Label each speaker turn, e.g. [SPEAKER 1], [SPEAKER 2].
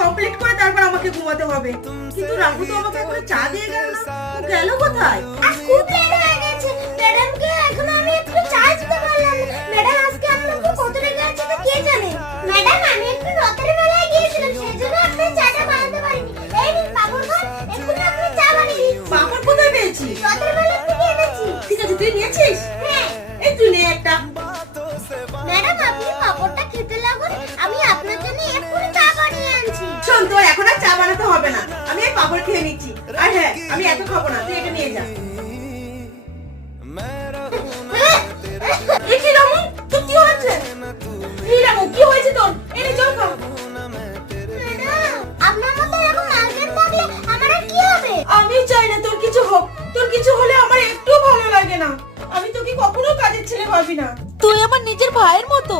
[SPEAKER 1] Complete করে তারপর আমাকে ঘুমাতে হবে। কিন্তু রাঘু তো আমাকে এখনও চা দিয়ে গেল না। ও গেল কোথায়?
[SPEAKER 2] আর খুব লেট হয়ে গেছে। ম্যাডামকে এখনও আমি একটু চার্জ দিতে পারলাম না। ম্যাডাম আজকে উপর কত রেগে আছে তো কে জানে? ম্যাডাম আমি একটু রাতের বেলায় গিয়েছিলাম সেজন্য আপনার চাটা বানাতে পারিনি। এই নিন পাপড় খান এক্ষুনি আপনার চা বানিয়ে দিচ্ছি
[SPEAKER 1] পাপড় কোথায় পেয়েছি
[SPEAKER 2] রাতের এখন আর
[SPEAKER 1] চা বানাতে হবে না।
[SPEAKER 2] আমি
[SPEAKER 1] এই পাপড় খেয়ে
[SPEAKER 2] নিচ্ছি। আর হ্যাঁ আমি এত খাব না তুই এটা নিয়ে যা। চাই
[SPEAKER 1] না তোর কিছু হোক। তোর কিছু হলে আমার ভালো লাগে না। আমি তোকে কখনো কাজের ছেলে ভাবি না। তুই আমার নিজের ভাইয়ের মতো।